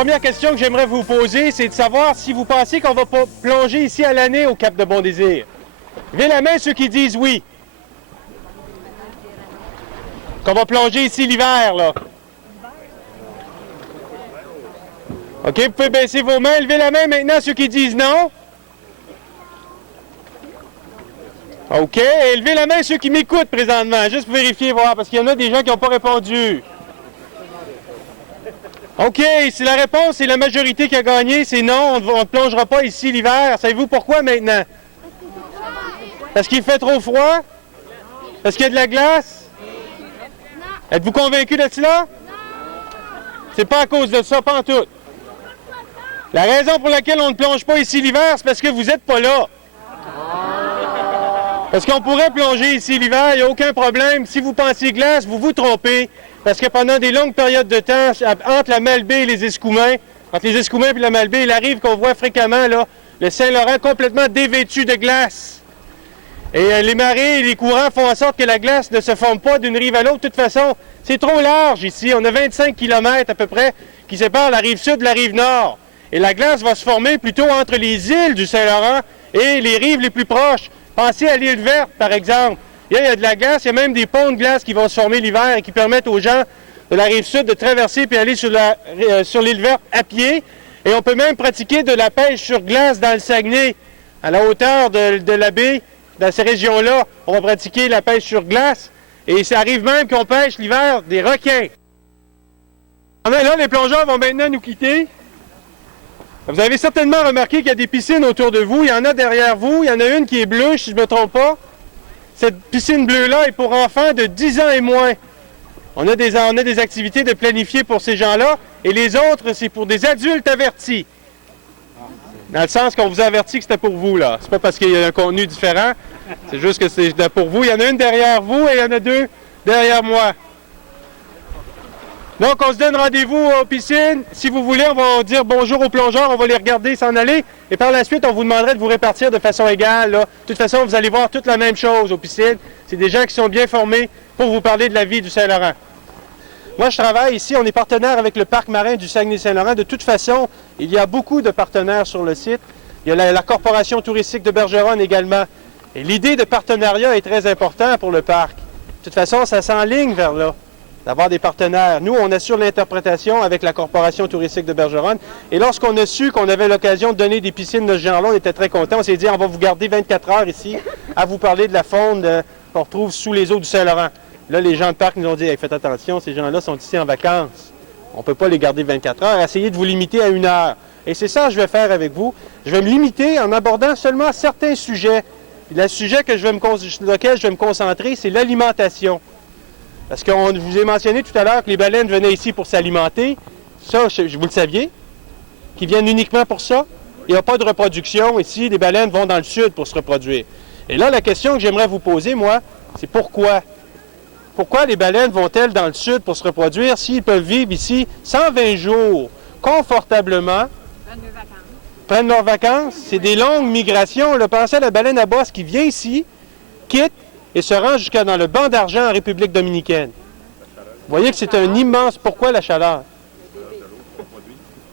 première question que j'aimerais vous poser, c'est de savoir si vous pensez qu'on va plonger ici à l'année au Cap de Bon-Désir. Levez la main ceux qui disent oui. Qu'on va plonger ici l'hiver, là. OK, vous pouvez baisser vos mains. Levez la main maintenant ceux qui disent non. OK, et levez la main ceux qui m'écoutent présentement, juste pour vérifier, voir, parce qu'il y en a des gens qui n'ont pas répondu. OK, si la réponse est la majorité qui a gagné, c'est non, on ne plongera pas ici l'hiver. Savez-vous pourquoi maintenant? Parce qu'il fait trop froid? Parce qu'il y a de la glace? Êtes-vous convaincu de cela? C'est pas à cause de ça, pas en tout. La raison pour laquelle on ne plonge pas ici l'hiver, c'est parce que vous n'êtes pas là. Parce qu'on pourrait plonger ici l'hiver, il n'y a aucun problème. Si vous pensez glace, vous vous trompez. Parce que pendant des longues périodes de temps, entre la Malbaie et les Escoumins, entre les Escoumins et la Malbaie, il arrive qu'on voit fréquemment là, le Saint-Laurent complètement dévêtu de glace. Et les marées et les courants font en sorte que la glace ne se forme pas d'une rive à l'autre. De toute façon, c'est trop large ici. On a 25 km à peu près qui séparent la rive sud de la rive nord. Et la glace va se former plutôt entre les îles du Saint-Laurent et les rives les plus proches. Pensez à l'île Verte, par exemple. Il y a de la glace, il y a même des ponts de glace qui vont se former l'hiver et qui permettent aux gens de la rive sud de traverser puis aller sur l'île Verte à pied. Et on peut même pratiquer de la pêche sur glace dans le Saguenay, à la hauteur de la baie. Dans ces régions-là, on va pratiquer la pêche sur glace. Et ça arrive même qu'on pêche l'hiver des requins. Là, les plongeurs vont maintenant nous quitter. Vous avez certainement remarqué qu'il y a des piscines autour de vous. Il y en a derrière vous. Il y en a une qui est bleue, si je ne me trompe pas. Cette piscine bleue-là est pour enfants de 10 ans et moins. On a des activités de planifier pour ces gens-là. Et les autres, c'est pour des adultes avertis. Dans le sens qu'on vous avertit que c'était pour vous, là. C'est pas parce qu'il y a un contenu différent. C'est juste que c'est pour vous. Il y en a une derrière vous et il y en a deux derrière moi. Donc, on se donne rendez-vous aux piscines. Si vous voulez, on va dire bonjour aux plongeurs, on va les regarder s'en aller. Et par la suite, on vous demanderait de vous répartir de façon égale, là. De toute façon, vous allez voir toute la même chose aux piscines. C'est des gens qui sont bien formés pour vous parler de la vie du Saint-Laurent. Moi, je travaille ici, on est partenaire avec le parc marin du Saguenay-Saint-Laurent. De toute façon, il y a beaucoup de partenaires sur le site. Il y a la Corporation touristique de Bergeronne également. Et l'idée de partenariat est très importante pour le parc. De toute façon, ça s'enligne vers là, d'avoir des partenaires. Nous, on assure l'interprétation avec la Corporation touristique de Bergeronne. Et lorsqu'on a su qu'on avait l'occasion de donner des piscines de ce genre-là, on était très contents. On s'est dit, on va vous garder 24 heures ici à vous parler de la faune qu'on retrouve sous les eaux du Saint-Laurent. Là, les gens de parc nous ont dit, hey, faites attention, ces gens-là sont ici en vacances. On ne peut pas les garder 24 heures. Essayez de vous limiter à 1 heure. Et c'est ça que je vais faire avec vous. Je vais me limiter en abordant seulement certains sujets. Le sujet sur lequel je vais me concentrer, c'est l'alimentation. Parce que je vous ai mentionné tout à l'heure que les baleines venaient ici pour s'alimenter. Ça, vous le saviez? Qu'ils viennent uniquement pour ça? Il n'y a pas de reproduction ici. Les baleines vont dans le sud pour se reproduire. Et là, la question que j'aimerais vous poser, moi, c'est pourquoi? Pourquoi les baleines vont-elles dans le sud pour se reproduire s'ils peuvent vivre ici 120 jours confortablement? Prennent leurs vacances. C'est des longues migrations. Pensez à la baleine à bosse qui vient ici, quitte et se rend jusqu'à dans le banc d'argent en République dominicaine. Vous voyez que c'est un immense... Pourquoi la chaleur?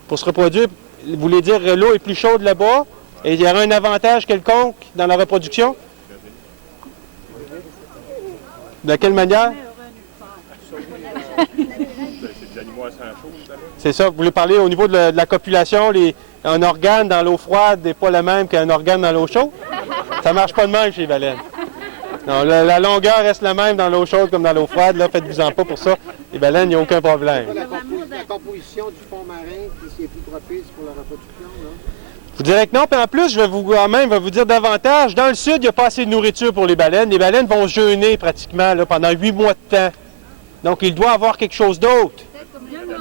Pour se reproduire, vous voulez dire que l'eau est plus chaude là-bas et il y aura un avantage quelconque dans la reproduction? De quelle manière? C'est ça, vous voulez parler au niveau de la copulation, un organe dans l'eau froide n'est pas le même qu'un organe dans l'eau chaude? Ça ne marche pas de même chez les baleines. Non, la longueur reste la même dans l'eau chaude comme dans l'eau froide. Là, faites-vous-en pas pour ça. Les baleines, il n'y a aucun problème. La composition du fond marin qui est plus propice pour la reproduction, là? Je vous dirais que non, puis en plus, je vais vous dire davantage. Dans le sud, il n'y a pas assez de nourriture pour les baleines. Les baleines vont jeûner pratiquement là, pendant 8 mois de temps. Donc, il doit avoir quelque chose d'autre. Je viens de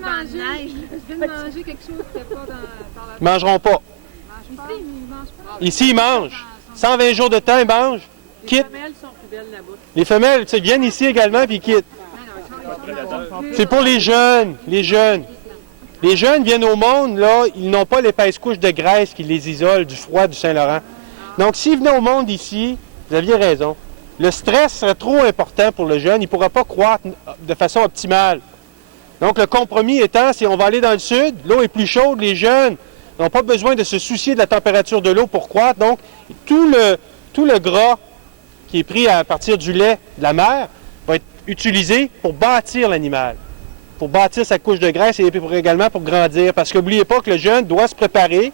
manger quelque chose qui n'était pas dans la... Ils ne mangeront pas. Ici, ils mangent. 120 jours de temps, ils mangent. Quittent. Les femelles sont plus belles là-bas. Les femelles viennent ici également, puis ils quittent. C'est pour les jeunes. Les jeunes. Les jeunes viennent au monde, là, ils n'ont pas l'épaisse couche de graisse qui les isole du froid du Saint-Laurent. Donc, s'ils venaient au monde ici, vous aviez raison. Le stress serait trop important pour le jeune. Il ne pourra pas croître de façon optimale. Donc, le compromis étant, c'est on va aller dans le sud, l'eau est plus chaude, les jeunes n'ont pas besoin de se soucier de la température de l'eau pour croître. Donc, tout le gras qui est pris à partir du lait de la mère va être utilisé pour bâtir l'animal, pour bâtir sa couche de graisse et également pour grandir. Parce que n'oubliez pas que le jeune doit se préparer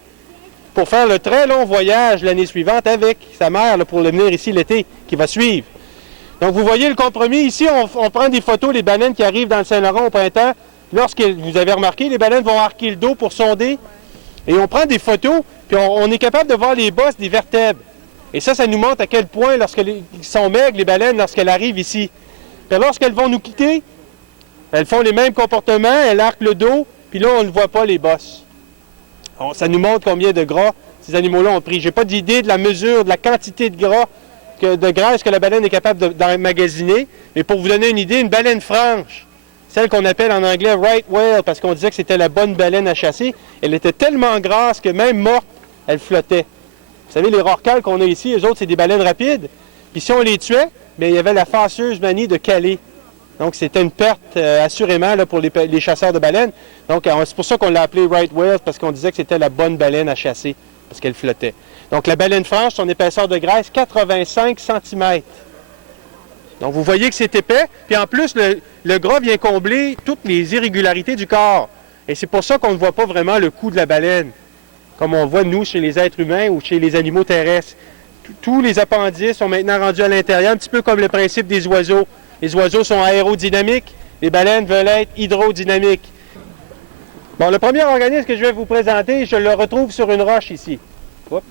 pour faire le très long voyage l'année suivante avec sa mère là, pour venir ici l'été qui va suivre. Donc, vous voyez le compromis. Ici, on prend des photos, les baleines qui arrivent dans le Saint-Laurent au printemps. Lorsque vous avez remarqué, les baleines vont arquer le dos pour sonder. Et on prend des photos, puis on est capable de voir les bosses des vertèbres. Et ça nous montre à quel point, lorsqu'elles sont maigres, les baleines, lorsqu'elles arrivent ici. Puis lorsqu'elles vont nous quitter, elles font les mêmes comportements, elles arquent le dos, puis là, on ne voit pas les bosses. Ça nous montre combien de gras ces animaux-là ont pris. Je n'ai pas d'idée de la mesure, de la quantité de gras, de graisse que la baleine est capable d'emmagasiner. Mais pour vous donner une idée, une baleine franche, celle qu'on appelle en anglais right whale, parce qu'on disait que c'était la bonne baleine à chasser, elle était tellement grasse que même morte, elle flottait. Vous savez, les rorquals qu'on a ici, eux autres, c'est des baleines rapides. Puis si on les tuait, bien, il y avait la fâcheuse manie de caler. Donc, c'était une perte assurément là, pour les chasseurs de baleines. Donc, c'est pour ça qu'on l'a appelé right whale, parce qu'on disait que c'était la bonne baleine à chasser, parce qu'elle flottait. Donc, la baleine franche, son épaisseur de graisse, 85 cm. Donc, vous voyez que c'est épais. Puis en plus, le gras vient combler toutes les irrégularités du corps. Et c'est pour ça qu'on ne voit pas vraiment le cou de la baleine, comme on voit, nous, chez les êtres humains ou chez les animaux terrestres. Tous les appendices sont maintenant rendus à l'intérieur, un petit peu comme le principe des oiseaux. Les oiseaux sont aérodynamiques, les baleines veulent être hydrodynamiques. Bon, le premier organisme que je vais vous présenter, je le retrouve sur une roche ici. Oups.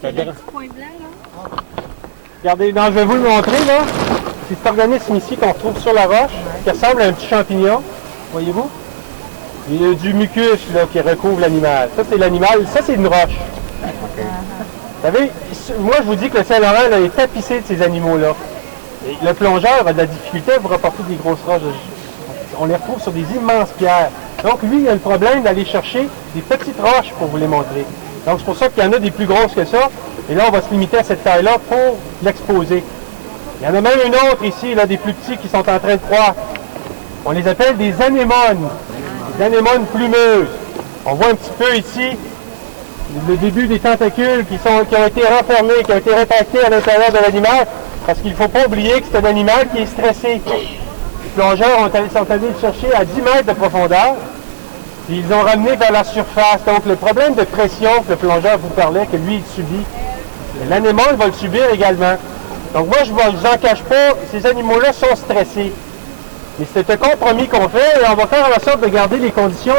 C'est le petit point blanc, là. Regardez, non, je vais vous le montrer, là. C'est cet organisme ici qu'on retrouve sur la roche, qui ressemble à un petit champignon. Voyez-vous? Il y a du mucus, là, qui recouvre l'animal. Ça, c'est l'animal. Ça, c'est une roche. Vous savez, moi, je vous dis que le Saint-Laurent, là, est tapissé de ces animaux-là. Et le plongeur a de la difficulté à vous rapporter des grosses roches. On les retrouve sur des immenses pierres. Donc, lui, il a le problème d'aller chercher des petites roches pour vous les montrer. Donc, c'est pour ça qu'il y en a des plus grosses que ça. Et là, on va se limiter à cette taille-là pour l'exposer. Il y en a même une autre ici, là, des plus petits qui sont en train de croître. On les appelle des anémones. Des anémones plumeuses. On voit un petit peu ici le début des tentacules qui ont été renfermés, qui ont été rétractés à l'intérieur de l'animal, parce qu'il ne faut pas oublier que c'est un animal qui est stressé. Les plongeurs sont allés le chercher à 10 mètres de profondeur, puis ils ont ramené vers la surface. Donc le problème de pression que le plongeur vous parlait, que lui, il subit, l'anémone va le subir également. Donc moi, je ne vous en cache pas, ces animaux-là sont stressés. Mais c'est un compromis qu'on fait et on va faire en sorte de garder les conditions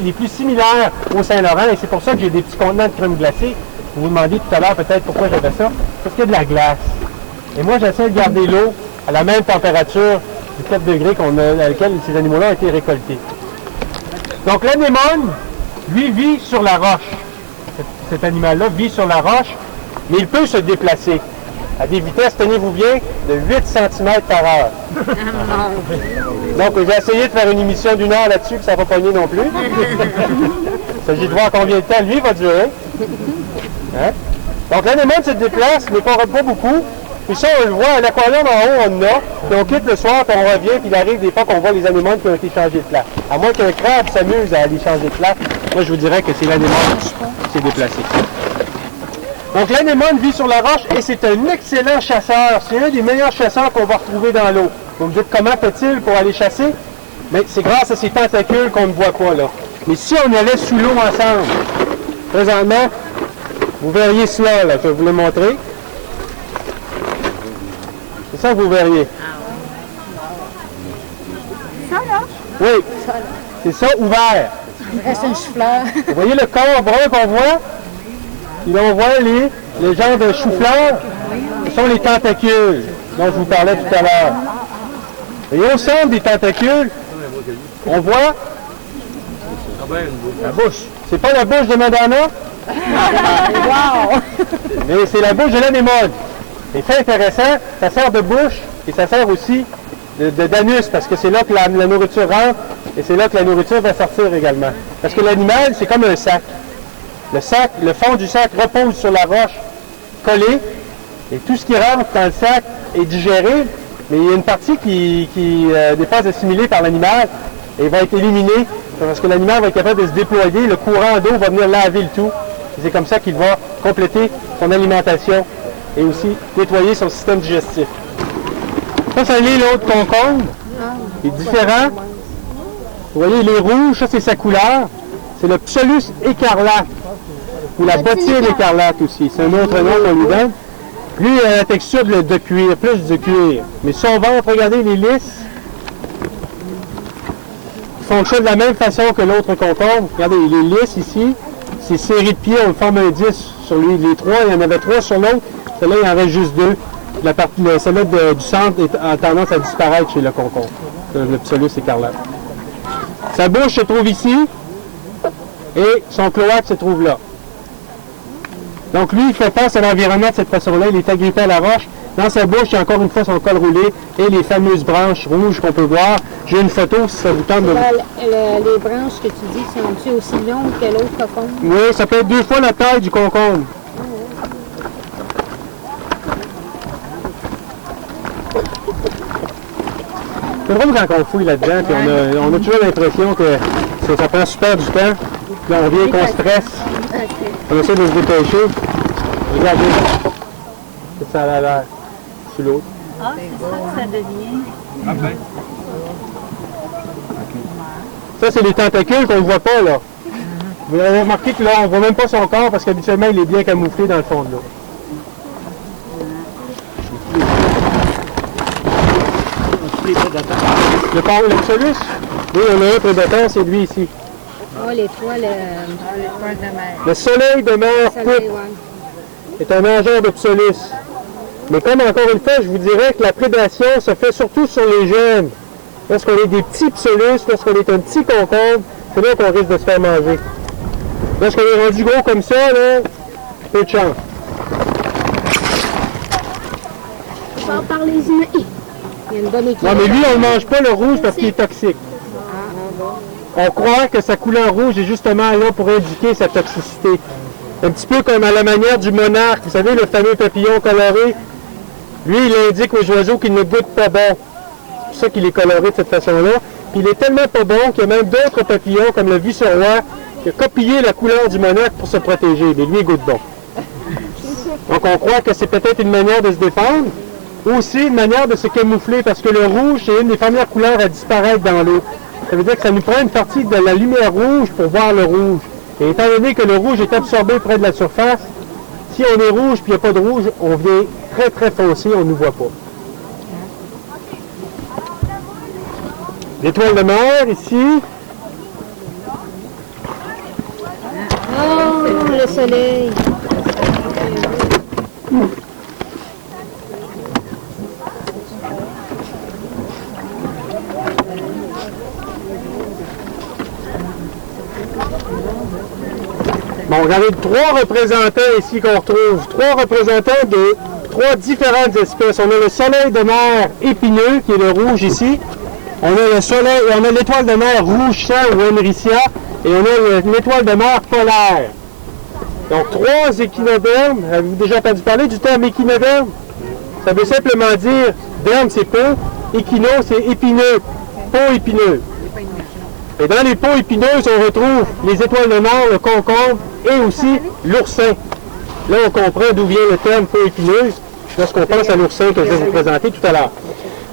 les plus similaires au Saint-Laurent. Et c'est pour ça que j'ai des petits contenants de crème glacée. Vous vous demandez tout à l'heure peut-être pourquoi j'avais ça. Parce qu'il y a de la glace. Et moi, j'essaie de garder l'eau à la même température du 4 degrés à laquelle ces animaux-là ont été récoltés. Donc l'anémone, lui, vit sur la roche. Cet animal-là vit sur la roche, mais il peut se déplacer à des vitesses, tenez-vous bien, de 8 cm par heure. Donc, j'ai essayé de faire une émission d'1 heure là-dessus, que ça ne va pas pogner non plus. Il s'agit de voir combien de temps lui va durer. Hein? Donc, l'anémone se déplace, mais pas beaucoup. Puis ça, on le voit à l'aquarium en haut, on en a. Puis on quitte le soir, puis on revient, puis il arrive des fois qu'on voit les anémones qui ont été changées de place. À moins qu'un crabe s'amuse à aller changer de place, moi, je vous dirais que c'est l'anémone qui s'est déplacé. Donc l'anémone vit sur la roche et c'est un excellent chasseur. C'est un des meilleurs chasseurs qu'on va retrouver dans l'eau. Vous me dites comment fait-il pour aller chasser? Mais c'est grâce à ses tentacules qu'on ne voit pas là. Mais si on allait sous l'eau ensemble, présentement, vous verriez cela, là, je vais vous le montrer. C'est ça que vous verriez. Ça, là? Oui, c'est ça ouvert. Il reste un chou-fleur. Vous voyez le corps brun qu'on voit? Puis là, on voit les genres de chou-fleur, ce sont les tentacules dont je vous parlais tout à l'heure. Et au centre des tentacules, on voit la bouche. C'est pas la bouche de Madonna, Wow! mais c'est la bouche de l'anémone. Et c'est intéressant, ça sert de bouche et ça sert aussi d'anus, parce que c'est là que la nourriture rentre et c'est là que la nourriture va sortir également. Parce que l'animal, c'est comme un sac. Le fond du sac repose sur la roche collé. Et tout ce qui rentre dans le sac est digéré, mais il y a une partie qui n'est pas assimilée par l'animal et va être éliminée parce que l'animal va être capable de se déployer. Le courant d'eau va venir laver le tout. C'est comme ça qu'il va compléter son alimentation et aussi nettoyer son système digestif. Ça, c'est l'autre concombre. Il est différent. Vous voyez, il est rouge, ça c'est sa couleur. C'est le Psolus écarlate ou la bottine écarlate aussi. C'est un autre nom qu'on lui donne. Lui, il a la texture de cuir, plus de cuir. Mais son ventre, regardez, les lisses. Il fonctionne de la même façon que l'autre concombre. Regardez, il est lisse ici. Ses séries de pieds, on forme un 10 sur lui. Les trois, il y en avait 3 sur l'autre. Celle-là, il en reste juste 2. Celle-là du centre a tendance à disparaître chez le concombre, le Psolus écarlate. Sa bouche se trouve ici et son cloaque se trouve là. Donc lui, il fait face à l'environnement de cette façon-là. Il est agrippé à la roche. Dans sa bouche, il y a encore une fois son col roulé et les fameuses branches rouges qu'on peut voir. J'ai une photo si ça vous tente de... Les branches que tu dis, sont-elles aussi longues que l'autre concombre? Oui, ça peut être 2 fois la taille du concombre. C'est drôle quand on fouille là-dedans, puis on a toujours l'impression que ça prend super du temps. Là, on vient qu'on stresse. On essaie de se dépêcher. Regardez. Ça a l'air sur l'autre. Ah, c'est ça que ça devient. Ça, c'est les tentacules qu'on ne voit pas, là. Vous avez remarqué que là, on ne voit même pas son corps parce qu'habituellement, il est bien camouflé dans le fond de l'eau. Le Psolus? Oui, on a un prédateur, c'est lui ici. Oh, l'étoile de mer. Le soleil de mer Soleil, coupe ouais. est un mangeur de Psolus. Mais comme encore une fois, je vous dirais que la prédation se fait surtout sur les jeunes. Lorsqu'on est des petits Psolus, lorsqu'on est un petit concombre, c'est là qu'on risque de se faire manger. Lorsqu'on est rendu gros comme ça, là, peu de chance. Pas par les humains. Il y a une bonne équipe. Non, mais lui, on ne mange pas le rouge parce qu'il est toxique. On croit que sa couleur rouge est justement là pour indiquer sa toxicité. Un petit peu comme à la manière du monarque. Vous savez, le fameux papillon coloré. Lui, il indique aux oiseaux qu'il ne goûte pas bon. C'est pour ça qu'il est coloré de cette façon-là. Puis il est tellement pas bon qu'il y a même d'autres papillons, comme le vice-roi, qui a copié la couleur du monarque pour se protéger. Mais lui, il goûte bon. Donc on croit que c'est peut-être une manière de se défendre, ou aussi une manière de se camoufler, parce que le rouge, c'est une des premières couleurs à disparaître dans l'eau. Ça veut dire que ça nous prend une partie de la lumière rouge pour voir le rouge. Et étant donné que le rouge est absorbé près de la surface, si on est rouge et il n'y a pas de rouge, on vient très très foncé, on ne nous voit pas. L'étoile de mer ici. Oh, le soleil. Bon, regardez, 3 représentants ici qu'on retrouve. 3 représentants de 3 différentes espèces. On a le soleil de mer épineux, qui est le rouge ici. On a le soleil, on a l'étoile de mer rouge sang ou Henricia, et on a l'étoile de mer polaire. Donc 3 échinodermes. Avez-vous déjà entendu parler du terme échinoderme? Ça veut simplement dire, derme c'est peau, échino c'est épineux, peau épineux. Et dans les peaux épineuses, on retrouve les étoiles de mer, le concombre et aussi l'oursin. Là, on comprend d'où vient le terme peau épineuse lorsqu'on pense à l'oursin que je vais vous présenter tout à l'heure.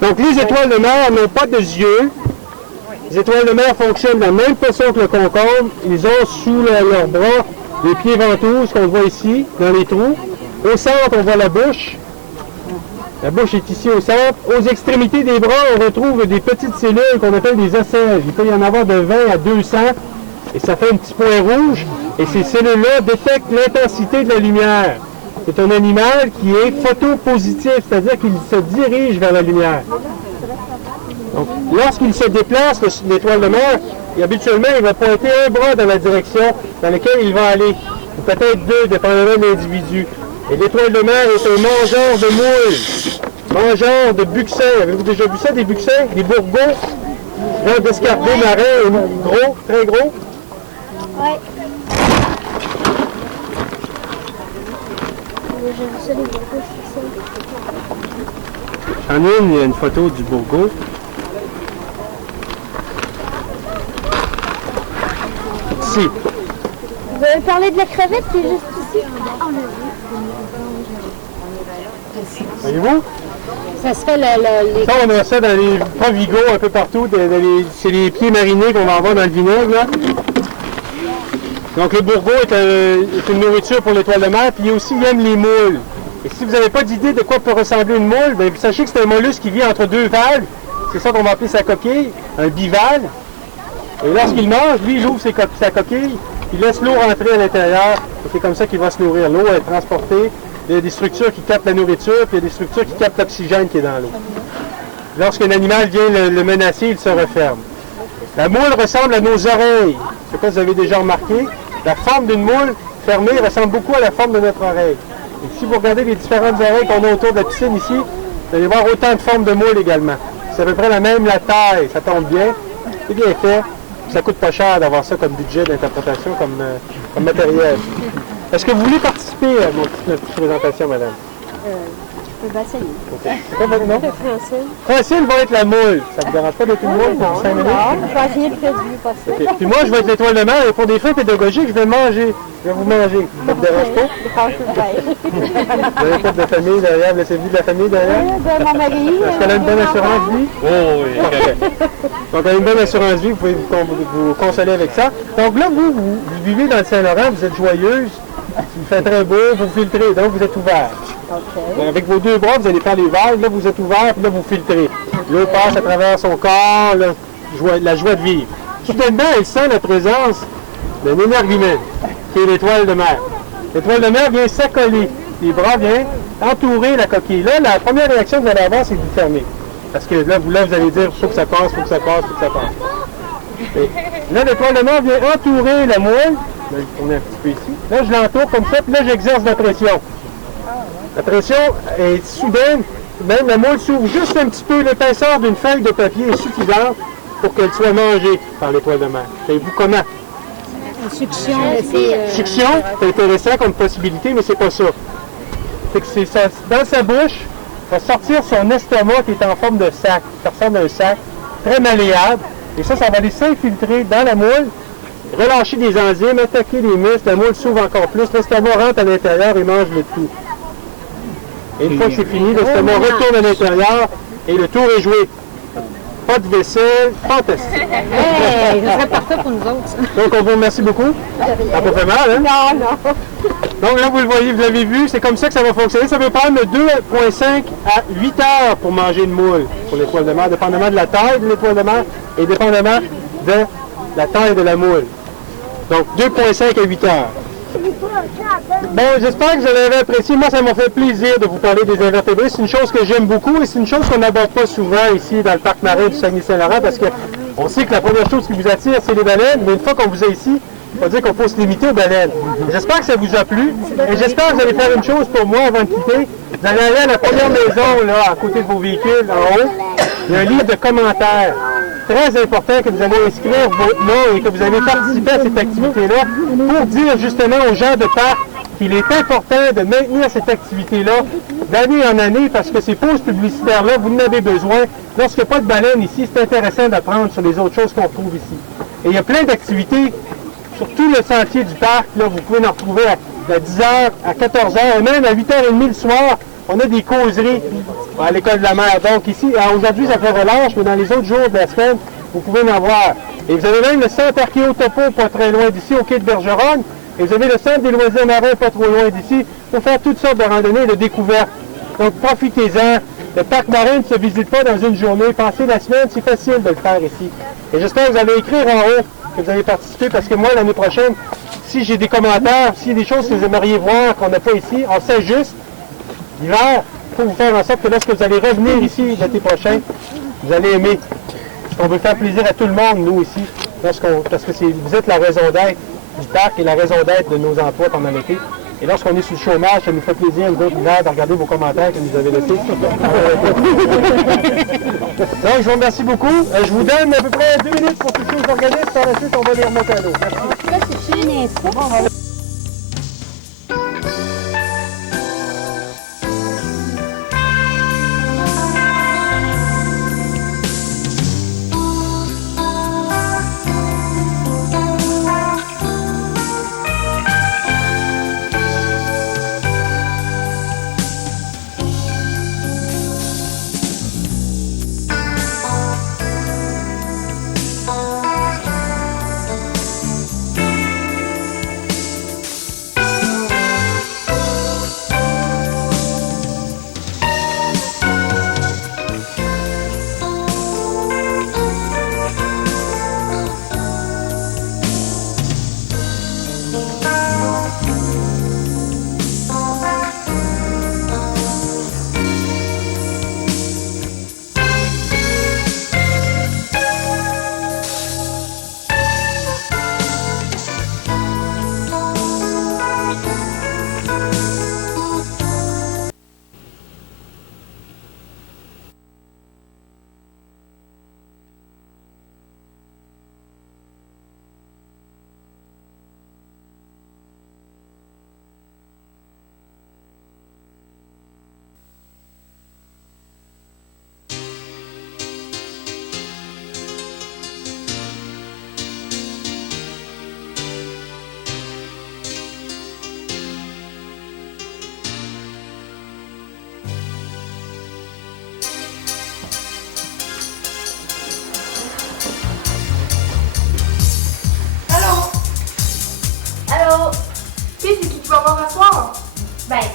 Donc, les étoiles de mer n'ont pas de yeux. Les étoiles de mer fonctionnent de la même façon que le concombre. Ils ont sous leurs bras les pieds ventouses qu'on voit ici, dans les trous. Au centre, on voit la bouche. La bouche est ici au centre. Aux extrémités des bras, on retrouve des petites cellules qu'on appelle des ocelles. Il peut y en avoir de 20 à 200 et ça fait un petit point rouge. Et ces cellules-là détectent l'intensité de la lumière. C'est un animal qui est photopositif, c'est-à-dire qu'il se dirige vers la lumière. Donc, lorsqu'il se déplace, l'étoile de mer, habituellement, il va pointer un bras dans la direction dans laquelle il va aller, ou peut-être 2, dépendamment de l'individu. Et l'étoile de mer est un mangeur de moules, mangeur de buccins. Avez-vous déjà vu ça, des buccins? Des bourgots, genre d'escargots marins, gros, très gros? Oui. j'ai vu ça, les Bourgos, c'est ça. J'en ai une, il y a une photo du Bourgo. Ici. Vous avez parlé de la crevette qui est juste ici? Ah, on l'a vu. Voyez-vous? Ça serait les... Ça, on a ça dans les provigots un peu partout. C'est les pieds marinés qu'on va avoir dans le vinaigre, là. Donc, le bourgo est une nourriture pour l'étoile de mer, puis aussi, il aime les moules. Et si vous n'avez pas d'idée de quoi peut ressembler une moule, bien, sachez que c'est un mollusque qui vit entre deux valves. C'est ça qu'on va appeler sa coquille, un bivalve. Et lorsqu'il mange, lui, il ouvre sa coquille, il laisse l'eau rentrer à l'intérieur. C'est comme ça qu'il va se nourrir. L'eau est transportée. Il y a des structures qui captent la nourriture, puis il y a des structures qui captent l'oxygène qui est dans l'eau. Lorsqu'un animal vient le menacer, il se referme. La moule ressemble à nos oreilles. Je ne sais pas si vous avez déjà remarqué. La forme d'une moule fermée ressemble beaucoup à la forme de notre oreille. Et si vous regardez les différentes oreilles qu'on a autour de la piscine ici, vous allez voir autant de formes de moule également. C'est à peu près la taille. Ça tombe bien. C'est bien fait. Ça coûte pas cher d'avoir ça comme budget d'interprétation, comme matériel. Est-ce que vous voulez participer à notre petite présentation, madame? Je peux essayer. Okay. C'est quoi votre nom? Francine. Francine va être la moule. Ça vous dérange pas d'être une moule pour 5 minutes? Non, je vais essayer le plus possible. Okay. Puis moi, je vais être l'étoile de mer et pour des fins pédagogiques, je vais manger. Je vais vous manger. Ça vous dérange pas? Vous n'avez pas de famille derrière? Vous laissez de la famille derrière? De mon mari. Est-ce qu'elle a une bonne assurance vie? Oh oui. Okay. Donc, elle a une bonne assurance vie. Vous pouvez vous consoler avec ça. Donc là, vous vivez dans le Saint-Laurent. Vous êtes joyeuse. Il fait très beau. Vous filtrez. Donc, vous êtes ouvert. Okay. Avec vos deux bras, vous allez faire les valves. Là, vous êtes ouvert. Puis là, vous filtrez. L'eau passe à travers son corps. Là, la joie de vivre. Soudainement, elle sent la présence d'un énergumène, qui est l'étoile de mer. L'étoile de mer vient s'accoler. Les bras viennent entourer la coquille. Là, la première réaction que vous allez avoir, c'est de vous fermer. Parce que là, vous allez dire, il faut que ça passe, il faut que ça passe, il faut que ça passe. Et là, l'étoile de mer vient entourer la moelle. Je vais le tourner un petit peu ici. Là, je l'entoure comme ça, puis là, j'exerce la pression. La pression est soudaine. Même la moelle s'ouvre juste un petit peu. L'épaisseur d'une feuille de papier est suffisante pour qu'elle soit mangée par l'étoile de mer. Savez-vous comment? Succion. Succion, c'est intéressant comme possibilité, mais c'est pas ça. C'est que ça, dans sa bouche, va sortir son estomac qui est en forme de sac. Ça ressemble à un sac, très malléable. Et ça va aller s'infiltrer dans la moule, relâcher des enzymes, attaquer les muscles, la moule s'ouvre encore plus, l'estomac rentre à l'intérieur et mange le tout. Et une fois que c'est fini, l'estomac retourne à l'intérieur et le tour est joué. Pas de vaisselle, fantastique. Hey, ça serait parfait pour nous autres. Donc, on vous remercie beaucoup. Ça n'a pas fait mal, hein? Non, non. Donc là, vous le voyez, vous l'avez vu, c'est comme ça que ça va fonctionner. Ça peut prendre de 2,5 à 8 heures pour manger une moule pour l'étoile de mer, dépendamment de la taille de l'étoile de mer et dépendamment de la taille de la moule. Donc, 2,5 à 8 heures. Bon, j'espère que vous avez apprécié. Moi, ça m'a fait plaisir de vous parler des invertébrés. C'est une chose que j'aime beaucoup et c'est une chose qu'on n'aborde pas souvent ici dans le parc marin du Saguenay-Saint-Laurent parce qu'on sait que la première chose qui vous attire, c'est les baleines, mais une fois qu'on vous a ici, on va dire qu'on faut se limiter aux baleines. J'espère que ça vous a plu et j'espère que vous allez faire une chose pour moi avant de quitter. Vous allez aller à la première maison, là, à côté de vos véhicules, en haut. Il y a un livre de commentaires. Très important que vous allez inscrire votre nom et que vous allez participer à cette activité-là pour dire justement aux gens de parc qu'il est important de maintenir cette activité-là d'année en année parce que ces pauses publicitaires-là, vous en avez besoin. Lorsqu'il n'y a pas de baleine ici, c'est intéressant d'apprendre sur les autres choses qu'on retrouve ici. Et il y a plein d'activités sur tout le sentier du parc. Là, vous pouvez en retrouver à 10h, à 14h et même à 8h30 le soir. On a des causeries à l'école de la mer. Donc ici, aujourd'hui, ça fait relâche, mais dans les autres jours de la semaine, vous pouvez en avoir. Et vous avez même le centre archéotopo pas très loin d'ici, au quai de Bergeronne. Et vous avez le centre des loisirs marins pas trop loin d'ici pour faire toutes sortes de randonnées et de découvertes. Donc profitez-en. Le parc marin ne se visite pas dans une journée. Pensez la semaine, c'est facile de le faire ici. Et j'espère que vous allez écrire en haut que vous allez participer parce que moi, l'année prochaine, si j'ai des commentaires, s'il y a des choses que vous aimeriez voir qu'on n'a pas ici, on s'ajuste. L'hiver, il faut vous faire en sorte que lorsque vous allez revenir ici l'été prochain, vous allez aimer. On veut faire plaisir à tout le monde, nous, ici, parce que vous êtes la raison d'être du parc et la raison d'être de nos emplois pendant l'été. Et lorsqu'on est sous le chômage, ça nous fait plaisir, nous autres, l'hiver, de regarder vos commentaires que vous avez laissés. Donc, je vous remercie beaucoup. Je vous donne à peu près 2 minutes pour toucher aux organismes. Par la suite, on va les remonter à l'eau. Merci. Là, c'est chez les insectes.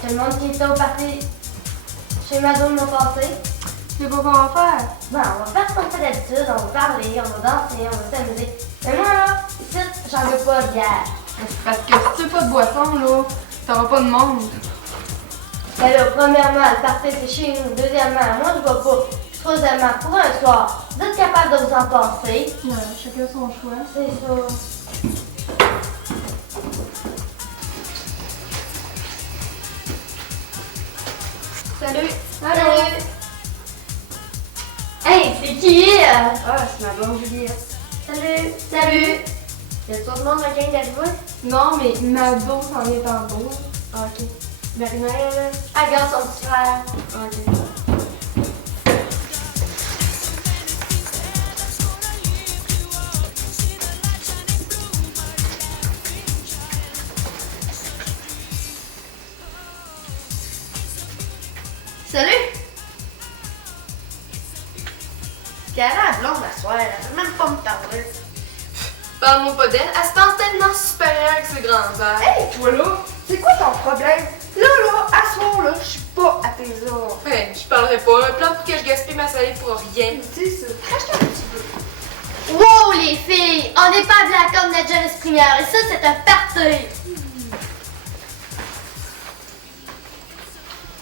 tout le monde qui était au party chez Mado m'ont passé. C'est quoi qu'on va faire? Ben, on va faire ce qu'on fait d'habitude, on va parler, on va danser, on va s'amuser. Mais moi, là, ici, j'en veux pas de bière. Parce que si tu veux pas de boisson, là, t'auras pas de monde. Ben là, premièrement, le party, c'est chez nous. Deuxièmement, moi, je vois pas. Troisièmement, pour un soir, vous êtes capable de vous en passer. Ouais, chacun son choix. C'est ça. Salut! Salut! Hey, c'est qui? Ah, c'est ma blonde Juliette. Salut! Salut! Y'a tout le monde qui vient d'arriver? Non, mais Mado s'en est tantôt. Ah, ok. Bernard, là. Ah, regarde son petit frère. Ok. Salut! Qu'elle a la blonde à soir, elle veut même pas me parler. Parle-moi pas d'elle. Elle se pense tellement supérieure que ses grands airs. Hey, toi là, c'est quoi ton problème? Là, à ce moment-là, je suis pas à tes ordres. Ouais, je parlerai pas. Un plan pour que je gaspille ma salive pour rien. C'est ça. Crache-toi un petit peu. Wow, les filles! On n'est pas de la corde de Jerry Springer, et ça, c'est un party!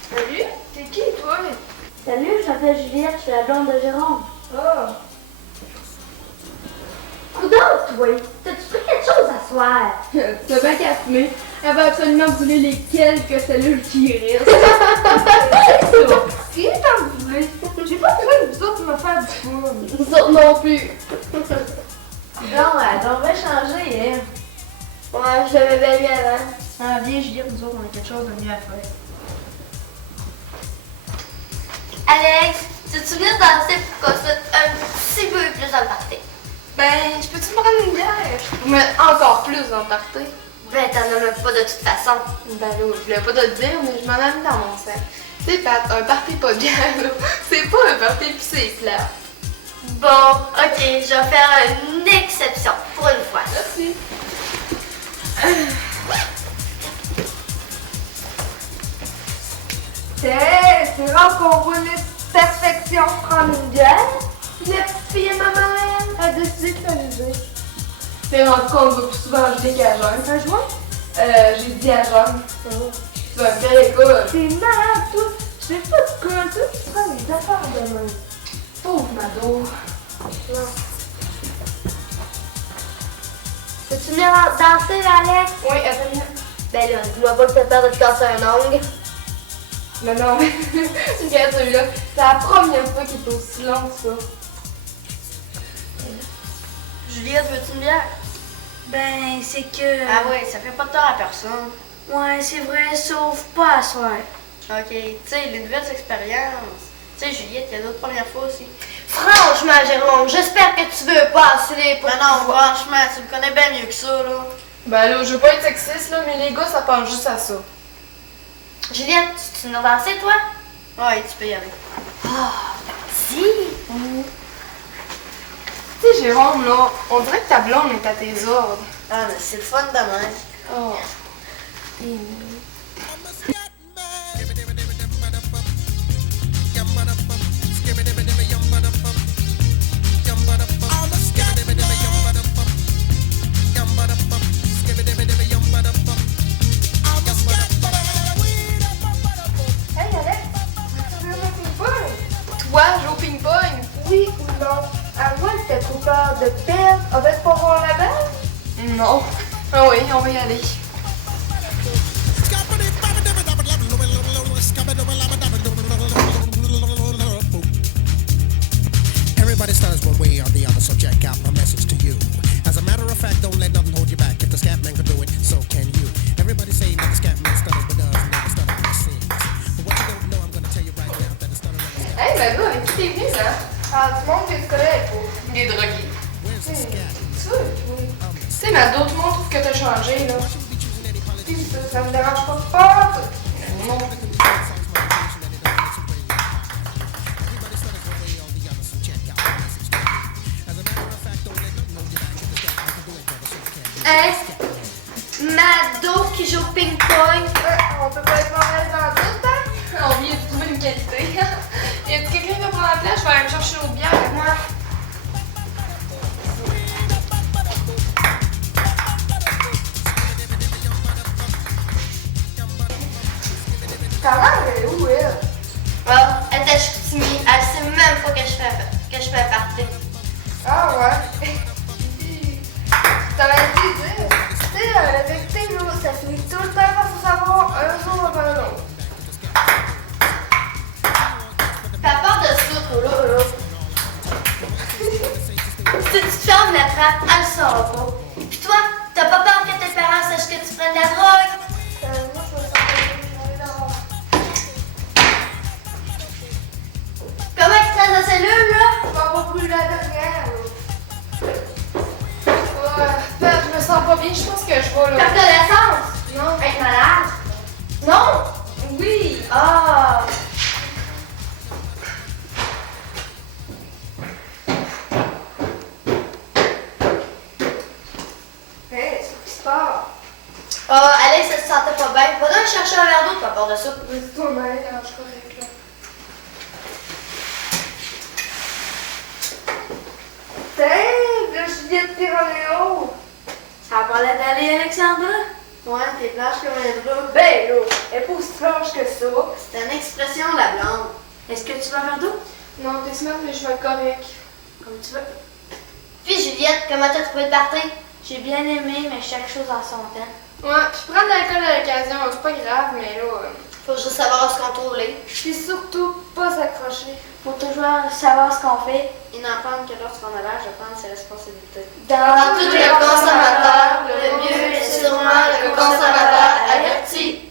Salut, t'es qui, toi? Salut, je m'appelle Juliette, je suis la blonde de Jérôme. Ah. Coudonc, toi! T'as-tu pris quelque chose à soir? T'as bien qu'à fumer. Elle va absolument brûler les quelques cellules qui restent. Qui t'en voulais? J'ai pas besoin de vous autres me faire du fun. Nous autres non plus. Non, elle devrait changer, hein. Ouais, je l'avais bien mis avant. Ah, viens, Juliette, nous autres, on a quelque chose de mieux à faire. Alex, tu te souviens de danser pour qu'on se mette un petit peu plus dans le party? Ben, je peux-tu me prendre une bière? Mais encore plus dans le party. Ben, t'en as même pas de toute façon. Ben là, je voulais pas te le dire, mais je m'en ai mis dans mon sac. Tu sais, Pat, un party pas de bière, là, c'est pas un party pis c'est plat. Bon, ok, je vais faire une exception pour une fois. Merci. C'est rare qu'on voit une perfection prendre une bière. La petite fille et ma mère a décidé de s'amuser. T'es rendu compte que plus souvent je dis qu'à jeune. Un joint? J'ai dit à jeune. Tu vas me faire l'école. T'es malade, toi. Je sais pas de quoi, toi, tu prends des affaires de main. Pauvre Mado. Peux-tu venir danser, Alex? Oui, attends. Ben là, dis-moi pas que t'as peur de te casser un ongle. Mais non, mais regarde celui-là. C'est la première fois qu'il est aussi long que ça. Juliette, veux-tu une bière? Ben, c'est que... Ah ouais, ça fait pas de tort à personne. Ouais, c'est vrai, sauf pas à soir. Ok, tu sais, les nouvelles expériences. Tu sais, Juliette, il y a d'autres premières fois aussi. Franchement, Jérôme, j'espère que tu veux pas assurer pour... Ben non, franchement, tu me connais bien mieux que ça, là. Ben là, je veux pas être sexiste, là, mais les gars, ça pense juste à ça. Juliette, tu veux danser, toi? Ouais, tu peux y aller. Ah, si! Tu sais, Jérôme, là, on dirait que ta blonde est à tes ordres. Ah, mais c'est le fun de même. Oh. Hey, Alex, tu veux un ping-pong? Toi, jouer au ping-pong? Oui ou non? À moins que t'aies trop peur de perdre, on va te pas voir la balle? Non. Ah oui, on va y aller. Everybody stutters one way or the other, so check out my message to you. As a matter of fact, don't let nothing hold you back. If the scat man can do it, so can you. Everybody say that the scat man stutters but does never stutter when he sings. But what you don't know, I'm gonna tell you right now that the stutter man Hey, ben là, avec qui t'es venu, là? Ah, du monde que tu connais pas. Des drogués. Where's the scat? Ça, oui. Tu sais, Mado, tout le monde trouve que t'as changé, là. Puis ça me dérange pas. Non. Hey! Mado qui joue au ping-pong. On peut pas être mauvaise dans tout, hein? On vient de trouver une qualité. Y a quelqu'un qui va prendre la place? Je vais aller me chercher l'autre bière. Moi. Ta mère, elle est où, elle? Ah, elle est à Chicoutimi. Elle sait même pas que je fais partie. Ah ouais. T'aurais dû dire. Tu sais, la vérité, là, ça finit tout le temps par se savoir un jour avant l'autre. Fais peur de ça, toi, là. Si tu te fermes la trappe, elle le saura pas. Pis toi, t'as pas peur que tes parents sachent que tu prennes de la drogue? Moi, je me sens pas bien, j'ai envie d'avoir. Comment tu traces la cellule, là? Je vais pas brûler la dernière, là. Ben, je me sens pas bien, je pense que je vais là. Perte de l'essence? Non. Être malade? Non? Oui. Ah! Hé, c'est qui se passe? Ah, Alex, elle se sentait pas bien. Va donc chercher un verre d'eau, t'as peur de ça. Vas-y, toi-même, je suis correct, là. Tiens, la Juliette Pironéo. Ça parlait d'aller, Alexandra? Ouais, t'es blanche comme un drap. Ben là, elle est pas aussi blanche que ça. C'est une expression, la blonde. Est-ce que tu veux un verre d'eau? Non, t'es smart, mais je vais être correct. Comme tu veux. Puis Juliette, comment t'as trouvé le party? J'ai bien aimé, mais chaque chose en son temps. Ouais, je prends de l'alcool à l'occasion, c'est pas grave, mais là. Faut juste savoir se contrôler. Puis surtout, pas s'accrocher. Faut toujours savoir ce qu'on fait et n'apprendre que lorsqu'on a l'âge de prendre ses responsabilités. Dans Tout le consommateur, le mieux est sûrement le consommateur averti.